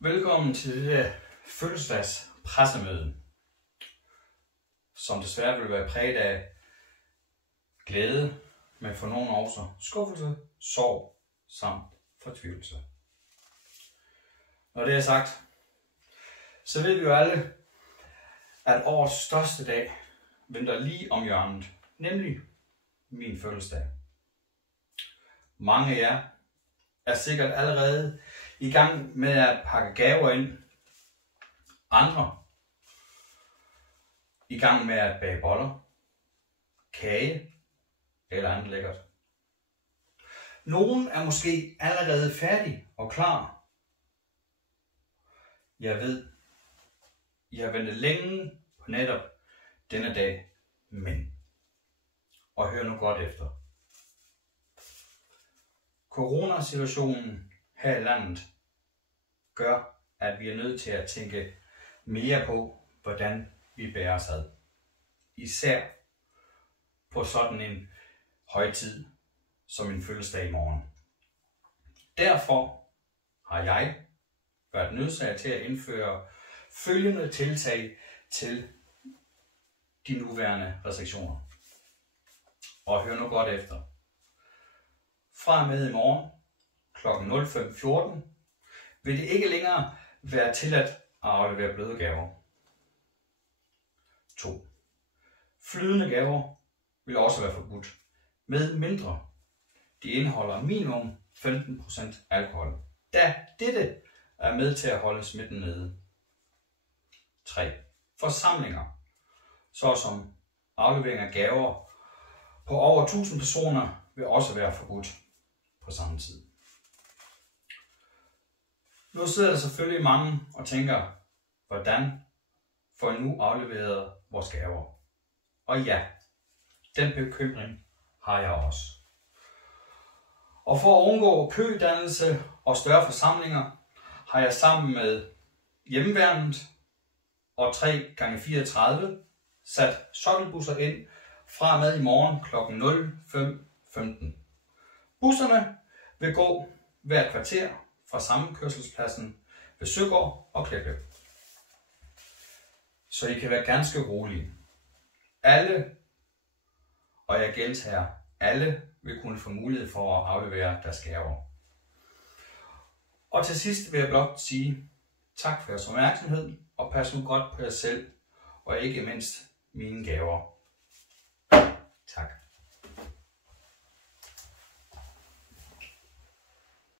Velkommen til dette fødselsdags pressemøde, som desværre vil være præget af glæde, men for nogen også skuffelse, sorg samt fortvivlelse. Når det er sagt, så ved vi jo alle, at årets største dag venter lige om hjørnet, nemlig min fødselsdag. Mange af jer er sikkert allerede i gang med at pakke gaver ind. Andre i gang med at bage boller, kage eller andet lækkert. Nogen er måske allerede færdig og klar. Jeg ved, I har ventet længe på netop denne dag, men, og hør nu godt efter. Coronasituationen her i landet gør, at vi er nødt til at tænke mere på, hvordan vi bærer os ad. Især på sådan en højtid som en fødselsdag i morgen. Derfor har jeg været nødsaget til at indføre følgende tiltag til de nuværende restriktioner. Og hør nu godt efter. Fra og med i morgen kl. 05.14 vil det ikke længere være tilladt at aflevere bløde gaver. 2. Flydende gaver vil også være forbudt, med mindre de indeholder minimum 15% alkohol, da dette er med til at holde smitten nede. 3. Forsamlinger, såsom aflevering af gaver på over 1000 personer, vil også være forbudt på samme tid. Nu sidder der selvfølgelig mange og tænker, hvordan får I nu afleveret vores gaver? Og ja, den bekymring har jeg også. Og for at undgå kødannelse og større forsamlinger, har jeg sammen med hjemmeværnet og 3x34 sat shuttlebusser ind fra og med i morgen kl. 05.15. Busserne vil gå hvert kvarter fra sammenkørselspladsen ved Søgård og Klæbø. Så I kan være ganske rolige. Alle, og jeg gentager, alle vil kunne få mulighed for at aflevere deres gaver. Og til sidst vil jeg blot sige tak for jeres opmærksomhed, og pas nu godt på jer selv, og ikke mindst mine gaver.